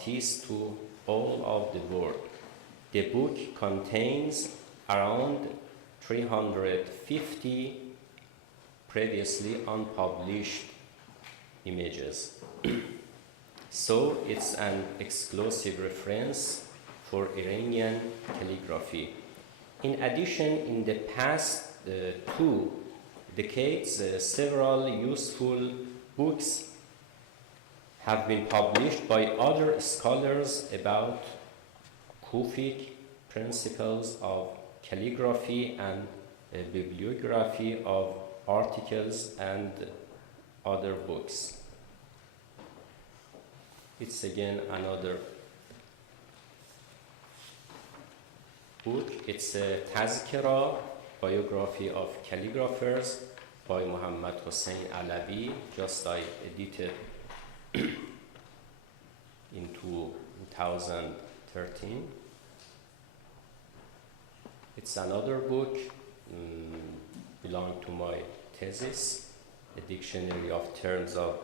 artists to all of the world. The book contains around 350 previously unpublished images. So it's an exclusive reference for Iranian calligraphy. In addition, in the past 2 decades, several useful books have been published by other scholars about Kufic principles of calligraphy and bibliography of articles and other books. It's again another book. It's a Tazkira, biography of calligraphers by Muhammad Hussein Alawi. Just I edited in 2013. It's another book belonging to my thesis, a dictionary of terms of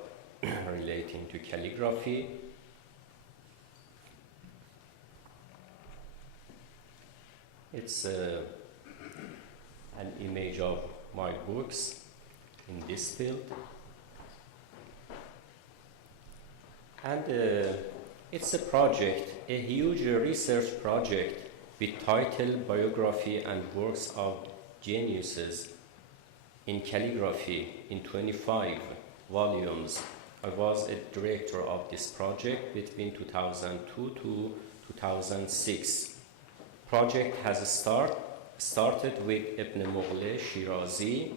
relating to calligraphy. It's an image of my books in this field. And it's a project, a huge research project with title Biography and Works of Geniuses in Calligraphy in 25 volumes. I was a director of this project between 2002 to 2006. Project has started with Ibn Mughal Shirazi,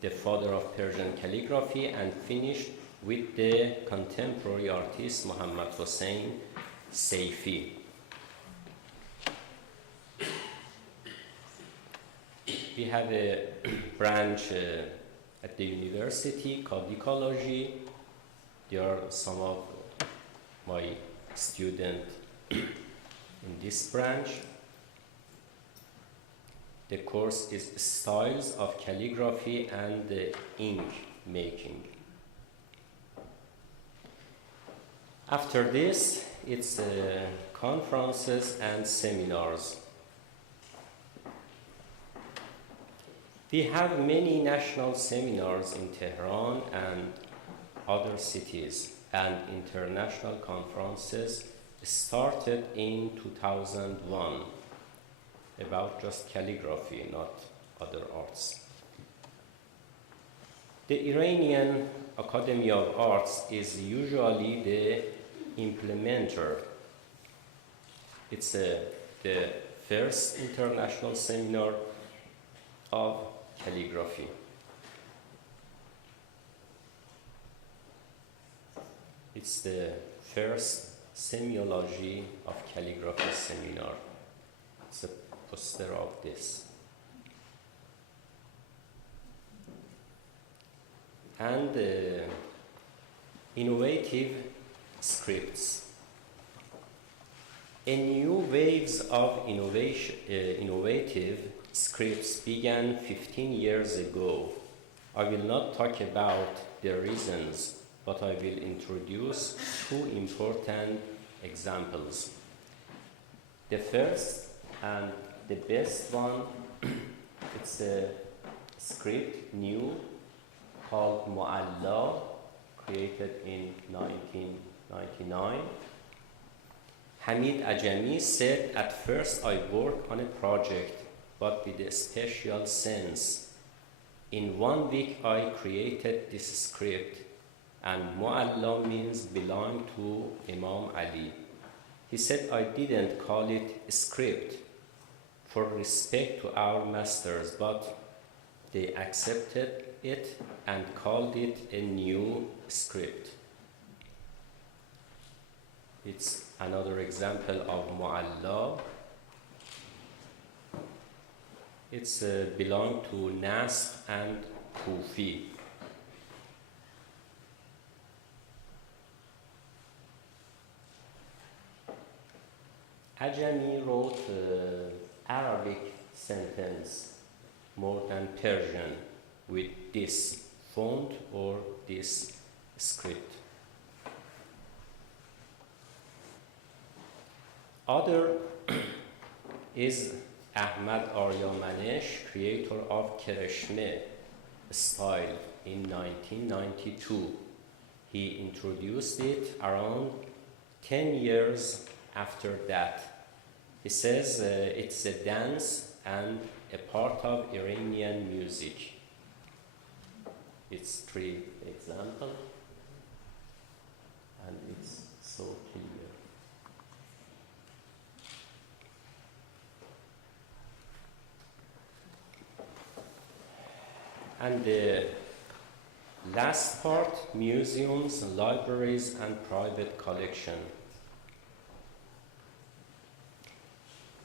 the father of Persian calligraphy, and finished with the contemporary artist Muhammad Hussein Saifi. We have a branch at the university called ecology. There are some of my students in this branch. The course is Styles of Calligraphy and Ink Making. After this, it's conferences and seminars. We have many national seminars in Tehran and other cities, and international conferences started in 2001 about just calligraphy, not other arts. The Iranian Academy of Arts is usually the implementer. It's the first international seminar of calligraphy. It's the first semiology of calligraphy seminar. It's a poster of this. And innovative scripts. A new waves of innovative scripts began 15 years ago. I will not talk about the reasons, but I will introduce 2 important examples. The first and the best one, it's a script new called Mu'alla, created in 1999. Hamid Ajami said, "At first I worked on a project, but with a special sense. In 1 week I created this script, and Mu'alla means belong to Imam Ali. He said I didn't call it a script for respect to our masters, but they accepted it and called it a new script." It's another example of Mu'alla. It's belong to Nasr and Kufi. Ajami wrote Arabic sentence more than Persian with this font or this script. other is Ahmad Aryamanesh, creator of Kereshme style in 1992. He introduced it around 10 years after that. He says it's a dance and a part of Iranian music. It's 3 examples, and it's so clear. And the last part, museums, libraries, and private collection.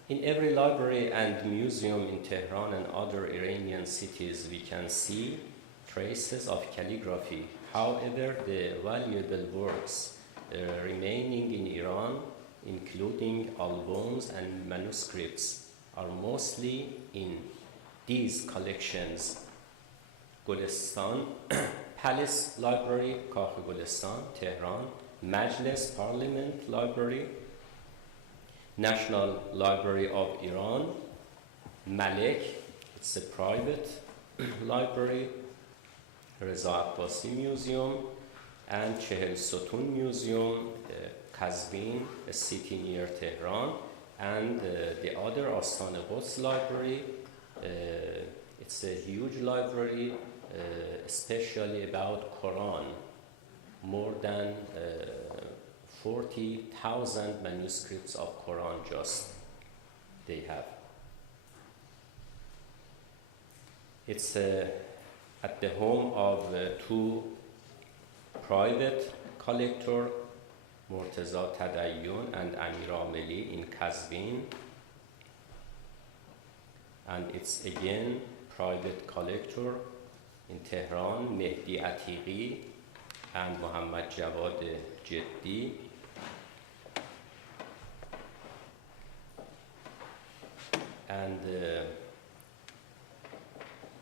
In every library and museum in Tehran and other Iranian cities, we can see traces of calligraphy. However, the valuable works remaining in Iran, including albums and manuscripts, are mostly in these collections. Golestan, Palace Library, Kagh Golestan, Tehran, Majlis Parliament Library, National Library of Iran, Malek, it's a private library, Reza Abbasi Museum, and Chehel Sotun Museum, Kazvin, a city near Tehran, and the other Astane Quds Library. It's a huge library, especially about Quran. More than 40,000 manuscripts of Quran just they have. It's at the home of 2 private collectors, Murtaza Tadayyun and Amir Ameli in Kazvin. And it's again private collector in Tehran, Mehdi Atiqi and Muhammad Jawad Jeddi. And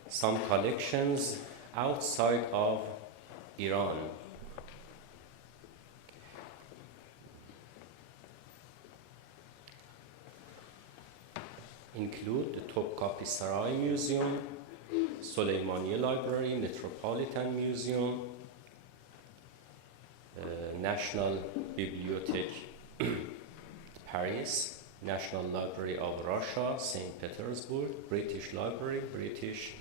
some collections outside of Iran. Include the Topkapi Saray Museum, Soleimani Library, Metropolitan Museum, National Bibliothèque Paris, National Library of Russia, St. Petersburg, British Library, British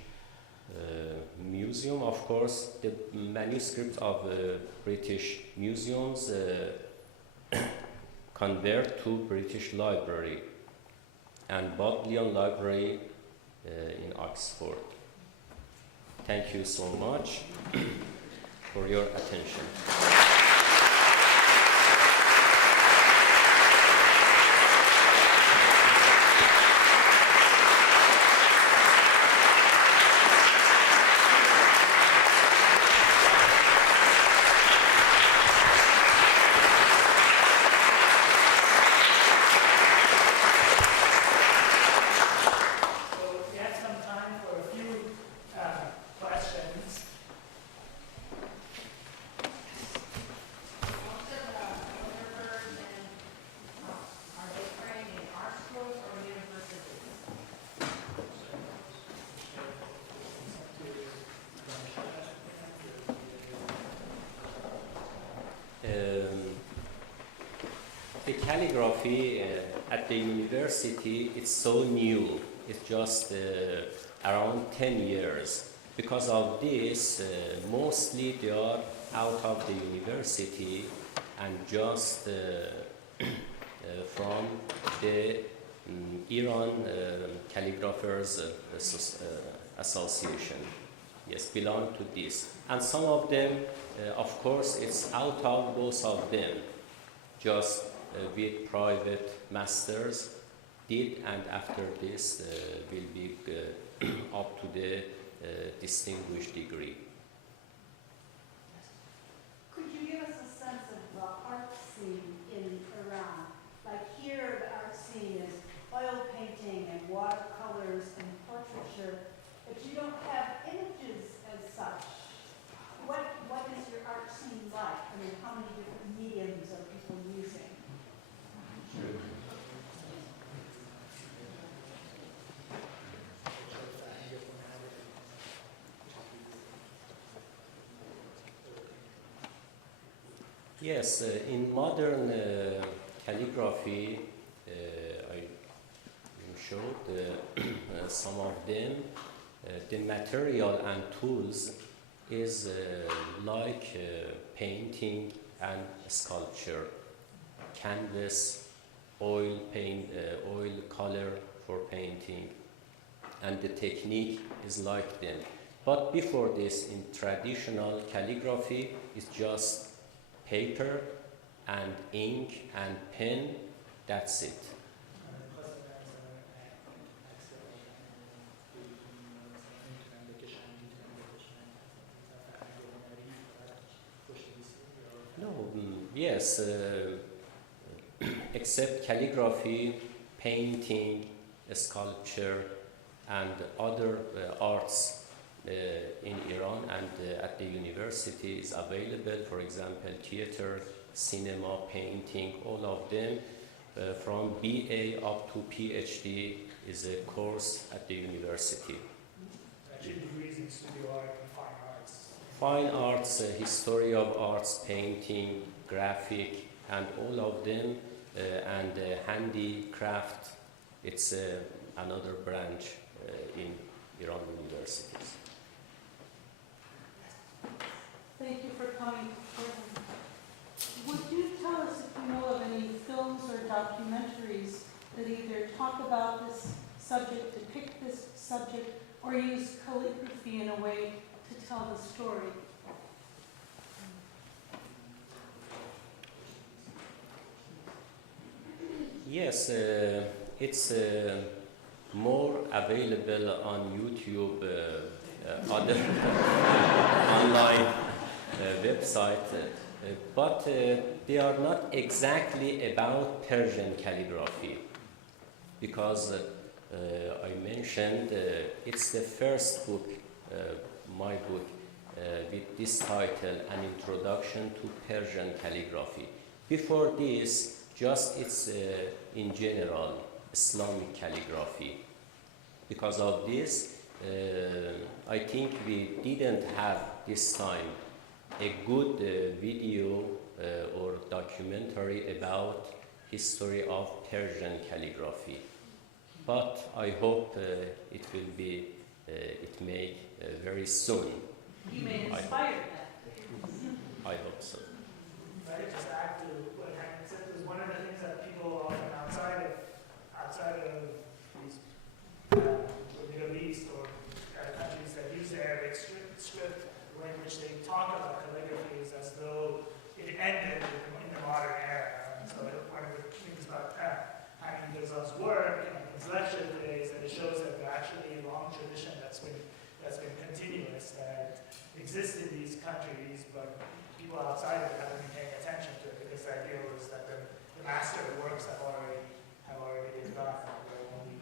Museum. Of course, the manuscripts of British museums convert to British Library, and Bodleian Library in Oxford. Thank you so much for your attention. The calligraphy at the university, it's so new. It's just around 10 years. Because of this, mostly they are out of the university and just from the Iran Calligraphers Association. Yes, belong to this. And some of them, of course, it's out of both of them. Just with private masters did, and after this will be up to the distinguished degree. Could you give us a sense of the art scene in Iran? Like here, the art scene is oil painting and watercolors and portraiture, but you don't have images as such. What is your art scene like? I mean, how many different mediums are people using? Yes, in modern calligraphy, I showed some of them. The material and tools is like painting and sculpture, canvas, oil paint, oil color for painting, and the technique is like them. But before this, in traditional calligraphy, it's just paper and ink and pen, that's it. No, yes, except calligraphy, painting, sculpture, and other arts in Iran and at the university is available. For example, theater, cinema, painting, all of them from BA up to PhD is a course at the university. Actually, degrees in studio art and fine arts. Fine arts, history of arts, painting, graphic, and all of them, and handicraft, it's another branch in Iran universities. Thank you for coming. Would you tell us if you know of any films or documentaries that either talk about this subject, depict this subject, or use calligraphy in a way to tell the story? Yes, it's more available on YouTube, other online website, but they are not exactly about Persian calligraphy, because I mentioned it's the first book, my book, with this title, An Introduction to Persian Calligraphy. Before this, just it's in general Islamic calligraphy. Because of this, I think we didn't have this time a good video or documentary about history of Persian calligraphy. But I hope it will be, it may very soon. You may inspire that. I hope so. Right, just add to what Hamid said, because one of the things that people often outside of these the Middle East or countries that use the Arabic script, the way in which they talk about calligraphy is as though it ended in the modern era. And so one of the things about Hamid Reza's work and his lecture today is that it shows that there's actually a long tradition that's been continuous, that exists in these countries, but people outside of it haven't been paying attention to it, because the idea was that the master works have already been done, and they're only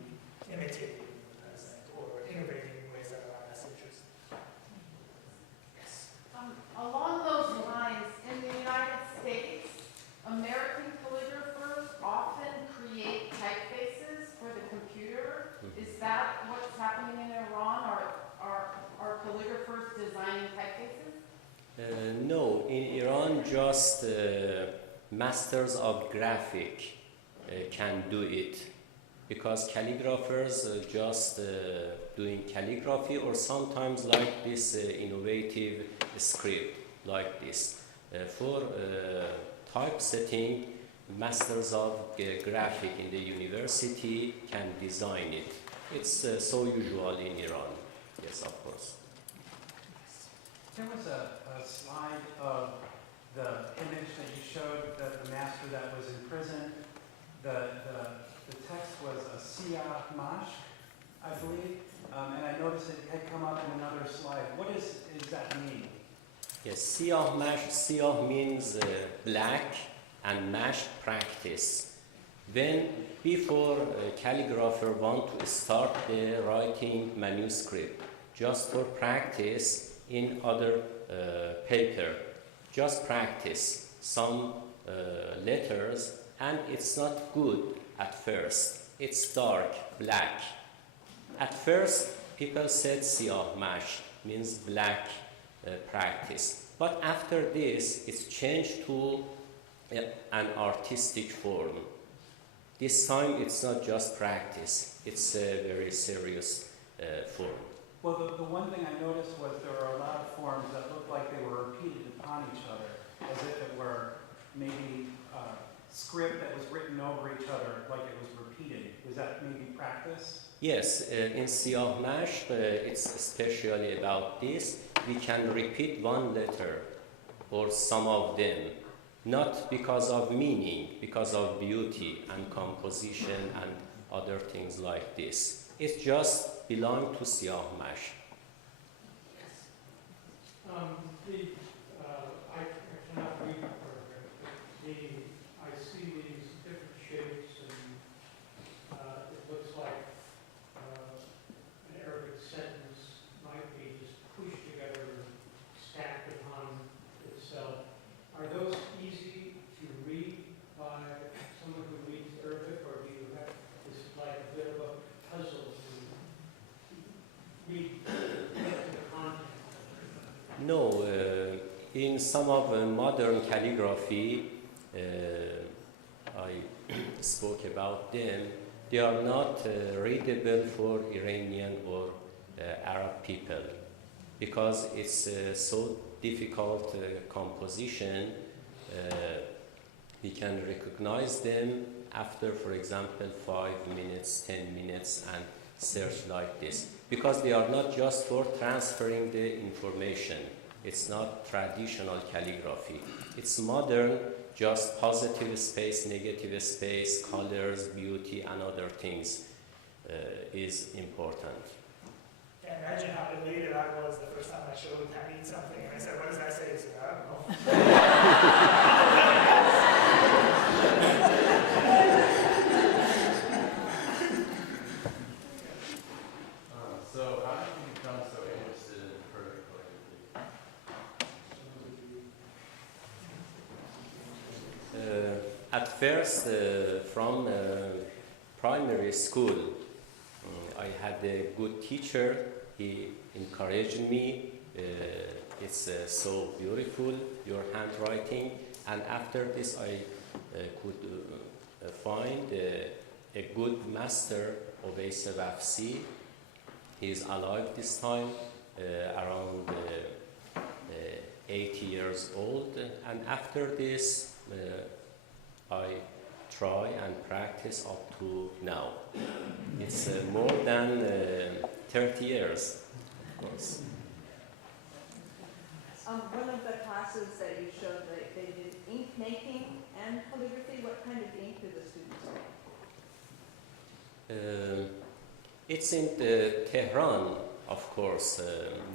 imitating the present or innovating in ways that are less interesting. Yes. Along those lines, in the United States, American calligraphers often create typefaces for the computer. Is that what's happening in Iran? Are calligraphers designing typefaces? No, in Iran just masters of graphic can do it, because calligraphers just doing calligraphy, or sometimes like this innovative script like this. For typesetting, masters of graphic in the university can design it. It's so usual in Iran. Yes, of course. There was a slide of the image that you showed, the master that was in prison. The text was a siyah mashk, I believe, and I noticed it had come up in another slide. What does that mean? Yes, siyah mashk. Siyah means black, and mashk practice. When before a calligrapher want to start the writing manuscript, just for practice in other paper, just practice some letters, and it's not good at first. It's dark, black. At first, people said siyah mashk, means black practice. But after this, it's changed to an artistic form. This time, it's not just practice, it's a very serious form. Well, the one thing I noticed was there were a lot of forms that looked like they were repeated upon each other, as if it were maybe script that was written over each other, like it was repeated. Was that maybe practice? Yes, in Siyah Mashq, it's especially about this. We can repeat one letter or some of them, not because of meaning, because of beauty and composition and other things like this. It just belongs to Siyah Mashq. I cannot read the paragraph, but I see these different shapes, and it looks like an Arabic sentence might be just pushed together, stacked upon itself. Are those easy to read by someone who reads Arabic, or do you have this like a bit of a puzzle to read the content? No, in some of modern calligraphy, I spoke about them, they are not readable for Iranian or Arab people because it's so difficult composition. We can recognize them after, for example, 5 minutes, 10 minutes, and search like this. Because they are not just for transferring the information. It's not traditional calligraphy. It's modern, just positive space, negative space, colors, beauty, and other things is important. Can't imagine how elated I was the first time I showed Hamid something, and I said, "What does that say?" He said, "I don't know." So how did you become so interested in Persian calligraphy? At first, from primary school, I had a good teacher. He encouraged me. It's so beautiful, your handwriting. And after this, I could find a good master, Oveis Wafsi. He is alive this time, around 80 years old. And after this, I try and practice up to now. It's more than 30 years, of course. One of the classes that you showed, they did ink making and calligraphy. What kind of ink do the students make? It's in Tehran, of course,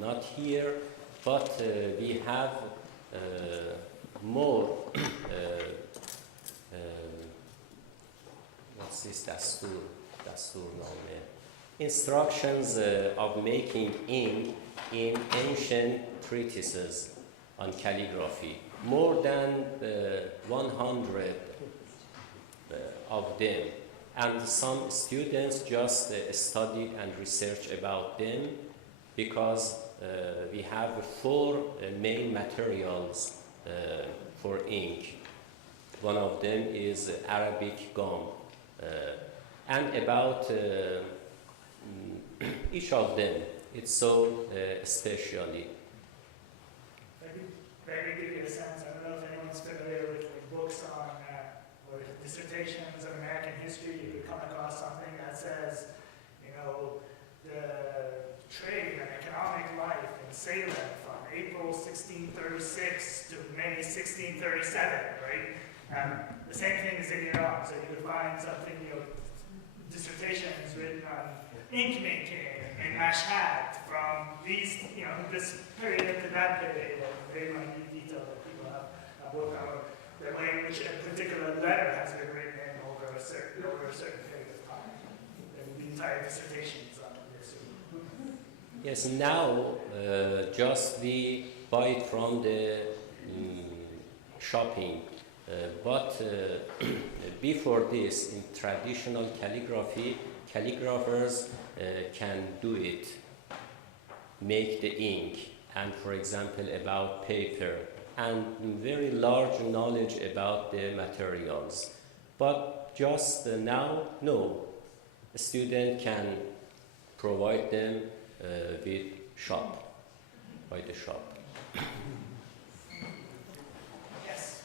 not here, but we have more, what's this, instructions of making ink in ancient treatises on calligraphy. More than 100 of them. And some students just studied and researched about them because we have 4 main materials for ink. One of them is Arabic gum. And about each of them, it's so especially. Maybe give you a sense. I don't know if anyone's familiar with books on or dissertations on American history. You could come across something that says, the trade and economic life in Salem from April 1636 to May 1637, right? The same thing is in Iran. So you could find something, dissertations written on ink making and Mashhad from these, this period to that period, very minute detail that people have worked on, the way in which a particular letter has been written in over a certain period of time. And the entire dissertation is on this. Yes, now just we buy it from the shopping. But before this, in traditional calligraphy, calligraphers can do it, make the ink, and for example about paper, and very large knowledge about the materials. But just now, no. A student can provide them with shop, by the shop. Yes.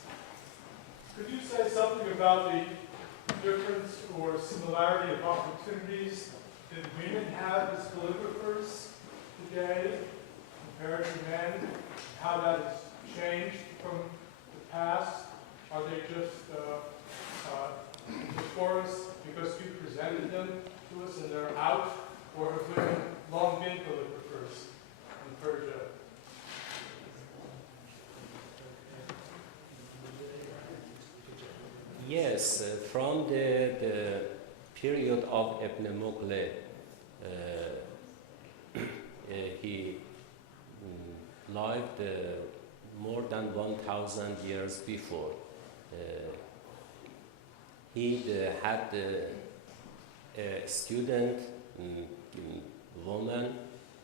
Could you say something about the difference or similarity of opportunities that women have as calligraphers today compared to men? How that has changed from the past? Are they just before us because you presented them to us and they're out? Or have women long been calligraphers in Persia? Yes, from the period of Ibn Mughal, he lived more than 1,000 years before. He had a student, woman,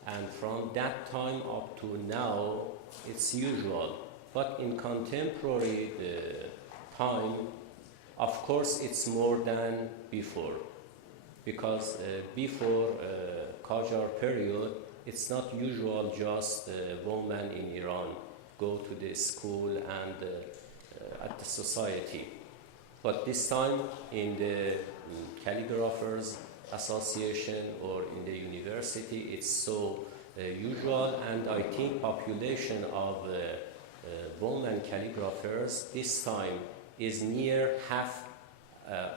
and from that time up to now, it's usual. But in contemporary time, of course, it's more than before, because before Qajar period, it's not usual just women in Iran go to the school and at the society. But this time in the Calligraphers Association or in the university, it's so usual, and I think population of women calligraphers this time is near half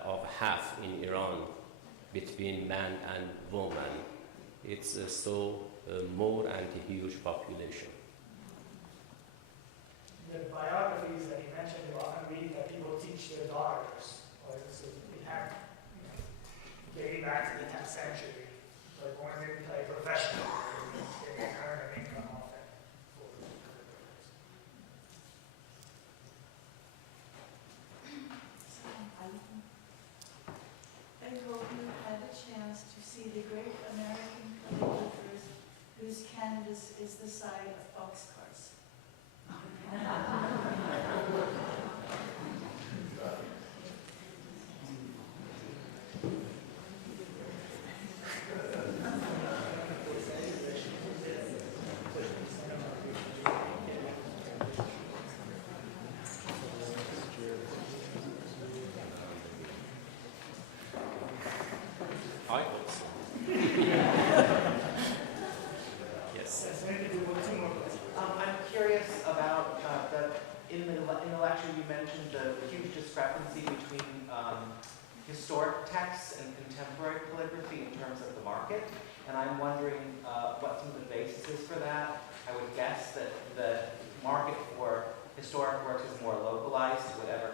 of half in Iran between man and woman. It's so more and a huge population. The biographies that you mentioned, you often read that people teach their daughters. Like, so we have, dating back to the 10th century, like one didn't play professional, they didn't earn an income off it. I hope you had a chance to see the great American calligraphers whose canvas is the side of boxcars. I hope so. Yes. Yes, maybe we will two more questions. I'm curious about in the lecture you mentioned the huge discrepancy between historic texts and contemporary calligraphy in terms of the market, and I'm wondering what some of the basis is for that. I would guess that the market for historic works is more localized to whatever